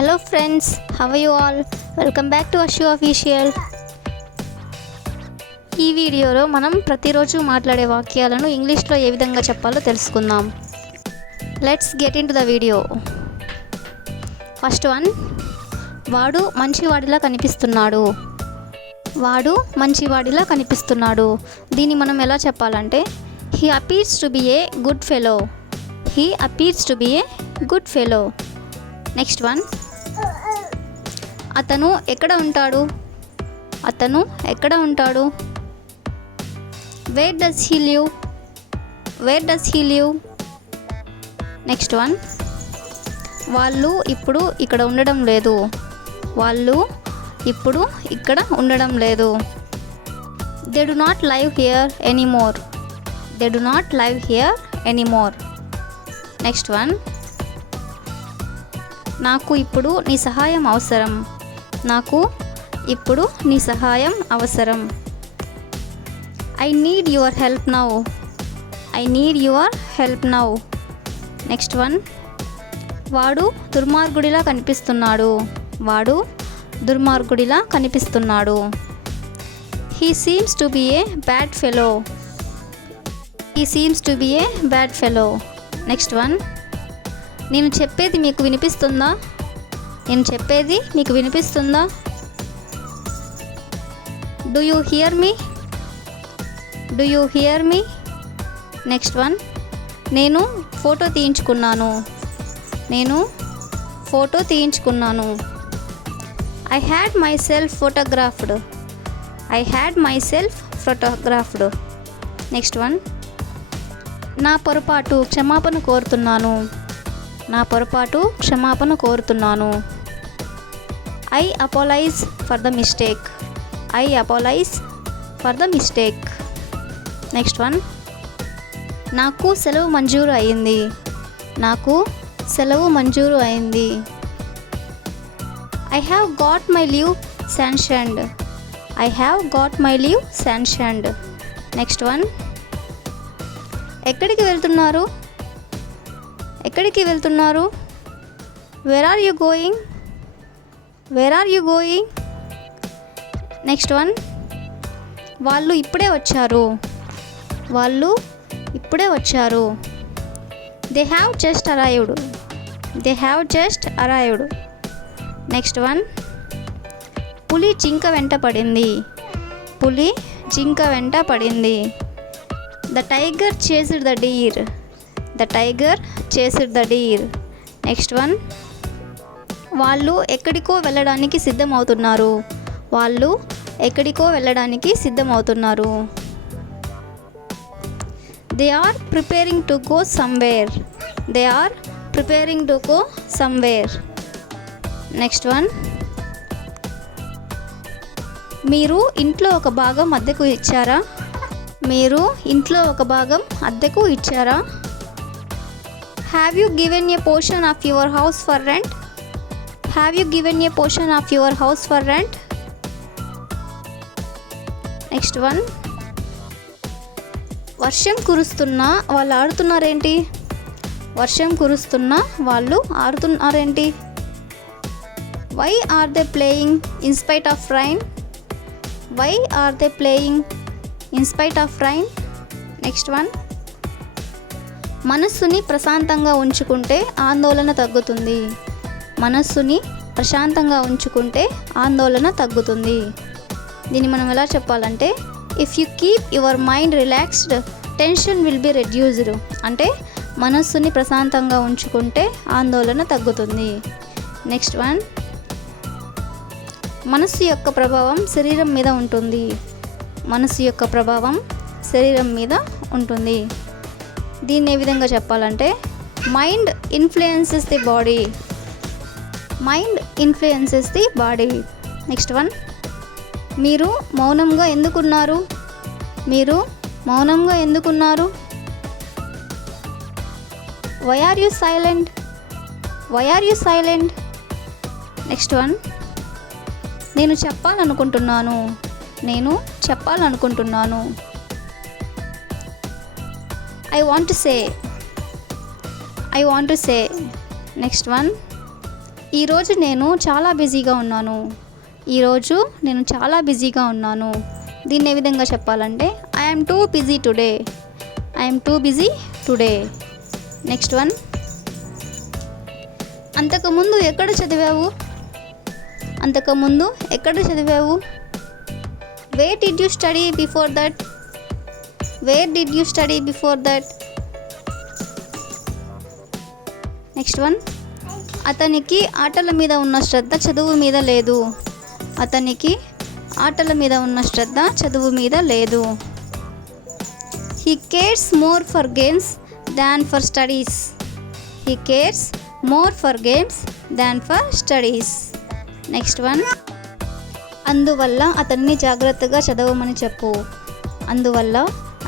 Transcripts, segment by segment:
Hello friends, how are you all? Welcome back to Ashu official. ఈ వీడియోలో మనం ప్రతిరోజు మాట్లాడే వాక్యాలను ఇంగ్లీష్లో ఏ విధంగా చెప్పాలో తెలుసుకుందాం. Let's get in to the video. First one, వాడు మంచివాడిలా కనిపిస్తున్నాడు. వాడు మంచివాడిలా కనిపిస్తున్నాడు. దీన్ని మనం ఎలా చెప్పాలంటే he appears to be a good fellow. He appears to be a good fellow. Next one, అతను ఎక్కడ ఉంటాడు? అతను ఎక్కడ ఉంటాడు? Where does he live? Where does he live? Next one, వాళ్ళు ఇప్పుడు ఇక్కడ ఉండడం లేదు. వాళ్ళు ఇప్పుడు ఇక్కడ ఉండడం లేదు. They do not live here anymore. They do not live here anymore. Next one, నాకు ఇప్పుడు నీ సహాయం అవసరం. నాకు ఇప్పుడు నీ సహాయం అవసరం. I need your help now. I need your help now. Next one, వాడు దుర్మార్గుడిలా కనిపిస్తున్నాడు. వాడు దుర్మార్గుడిలా కనిపిస్తున్నాడు. He seems to be a bad fellow. He seems to be a bad fellow. Next one, నేను చెప్పేది మీకు వినిపిస్తుందా? నేను చెప్పేది మీకు వినిపిస్తుందా? Do you hear me? Do you hear me? Next one, నేను ఫోటో తీయించుకున్నాను. నేను ఫోటో తీయించుకున్నాను. I had myself photographed. I had myself photographed. Next one, నా పొరపాటు క్షమాపణ కోరుతున్నాను. నా పొరపాటు క్షమాపణ కోరుతున్నాను. I apologise for the mistake. I apologise for the mistake. Next one, నాకు సెలవు మంజూరు అయింది. నాకు సెలవు మంజూరు అయింది. I have got my leave sanctioned. I have got my leave sanctioned. Next one, ఎక్కడికి వెళ్తున్నారు? ఎక్కడికి వెళ్తున్నారు? Where are you going? Where are you going? Next one, వాళ్ళు ఇప్పుడే వచ్చారు. వాళ్ళు ఇప్పుడే వచ్చారు. They have just arrived. They have just arrived. Next one, పులి జింక వెంట పడింది. పులి జింక వెంట పడింది. The tiger chased the deer. The tiger chased the deer. Next one, వాళ్ళు ఎక్కడికో వెళ్ళడానికి సిద్ధమవుతున్నారు. వాళ్ళు ఎక్కడికో వెళ్ళడానికి సిద్ధమవుతున్నారు. They are preparing to go somewhere. They are preparing to go somewhere. Next one, మీరు ఇంట్లో ఒక భాగం అద్దెకు ఇచ్చారా? మీరు ఇంట్లో ఒక భాగం అద్దెకు ఇచ్చారా? Have you given a portion of your house for rent? Have you given a portion of your house for rent? Next one, వర్షం కురుస్తున్నా వాళ్ళు ఆడుతున్నారేంటి? వర్షం కురుస్తున్నా వాళ్ళు ఆడుతున్నారేంటి? Why are they playing in spite of rain? Why are they playing in spite of rain? Next one, మనస్సుని ప్రశాంతంగా ఉంచుకుంటే ఆందోళన తగ్గుతుంది. మనస్సుని ప్రశాంతంగా ఉంచుకుంటే ఆందోళన తగ్గుతుంది. దీన్ని మనం ఎలా చెప్పాలంటే if you keep your mind relaxed tension will be reduced. అంటే మనస్సుని ప్రశాంతంగా ఉంచుకుంటే ఆందోళన తగ్గుతుంది. నెక్స్ట్ వన్, మనస్సు యొక్క ప్రభావం శరీరం మీద ఉంటుంది. మనస్సు యొక్క ప్రభావం శరీరం మీద ఉంటుంది. దీన్ని ఏ విధంగా చెప్పాలంటే mind influences the body. Mind influences the body. Next one, మీరు మౌనంగా ఎందుకున్నారు? మీరు మౌనంగా ఎందుకున్నారు? Why are you silent? Why are you silent? Next one, నేను చెప్పాలనుకుంటున్నాను. నేను చెప్పాలనుకుంటున్నాను. I want to say. I want to say. Next one, ఈరోజు నేను చాలా బిజీగా ఉన్నాను. ఈరోజు నేను చాలా బిజీగా ఉన్నాను. దీన్ని ఏ విధంగా చెప్పాలంటే I'm too busy today. I'm too busy today. Next one, అంతకుముందు ఎక్కడ చదివావు? అంతకుముందు ఎక్కడ చదివావు? Where did you study before that? Where did you study before that? Next one, అతనికి ఆటల మీద ఉన్న శ్రద్ధ చదువు మీద లేదు. అతనికి ఆటల మీద ఉన్న శ్రద్ధ చదువు మీద లేదు. He cares more for games than for studies. He cares more for games than for studies. Next one, అందువల్ల అతన్ని జాగ్రత్తగా చదవమని చెప్పు. అందువల్ల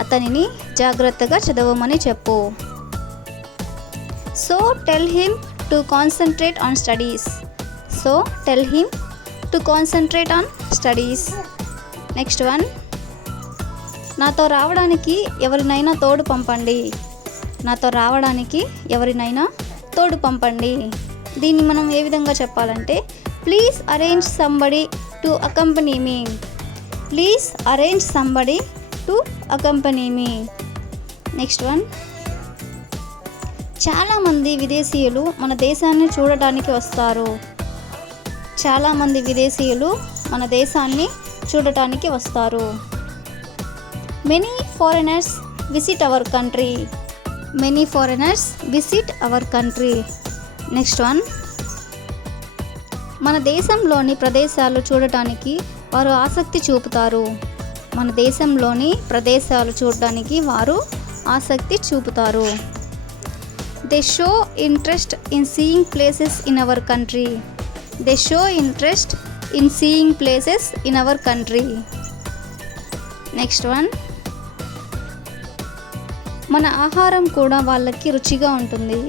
అతనిని జాగ్రత్తగా చదవమని చెప్పు. So tell him to concentrate on studies. So tell him to concentrate on studies. Next one, నాతో రావడానికి ఎవరినైనా తోడు పంపండి. నాతో రావడానికి ఎవరినైనా తోడు పంపండి. దీన్ని మనం ఏ విధంగా చెప్పాలంటే please arrange somebody to accompany me. Please arrange somebody to accompany me. Next one, చాలామంది విదేశీయులు మన దేశాన్ని చూడటానికి వస్తారు. చాలామంది విదేశీయులు మన దేశాన్ని చూడటానికి వస్తారు. Many foreigners visit our country. Many foreigners visit our country. Next one, మన దేశంలోని ప్రదేశాలు చూడటానికి వారు ఆసక్తి చూపుతారు. మన దేశంలోని ప్రదేశాలు చూడటానికి వారు ఆసక్తి చూపుతారు. They show interest in seeing places in our country. They show interest in seeing places in our country. Next one, మన ఆహారం కూడా వాళ్ళకి రుచిగా ఉంటుంది.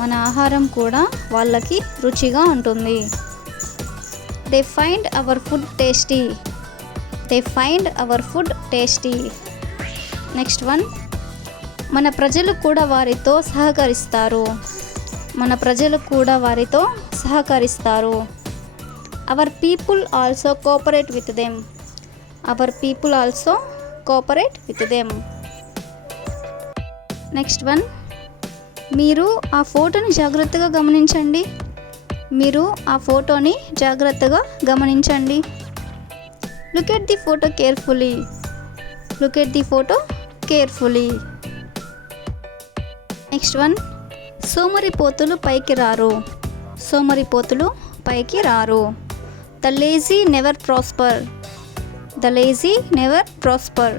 మన ఆహారం కూడా వాళ్ళకి రుచిగా ఉంటుంది. They find our food tasty. They find our food tasty. Next one, మన ప్రజలు కూడా వారితో సహకరిస్తారు. మన ప్రజలు కూడా వారితో సహకరిస్తారు. Our people also cooperate with them. Our people also cooperate with them. Next one, మీరు ఆ ఫోటోని జాగ్రత్తగా గమనించండి. మీరు ఆ ఫోటోని జాగ్రత్తగా గమనించండి. Look at the photo carefully. Look at the photo carefully. Next one, సోమరిపోతులు పైకి రారు. సోమరిపోతులు పైకి రారు. The lazy never prosper. The lazy never prosper.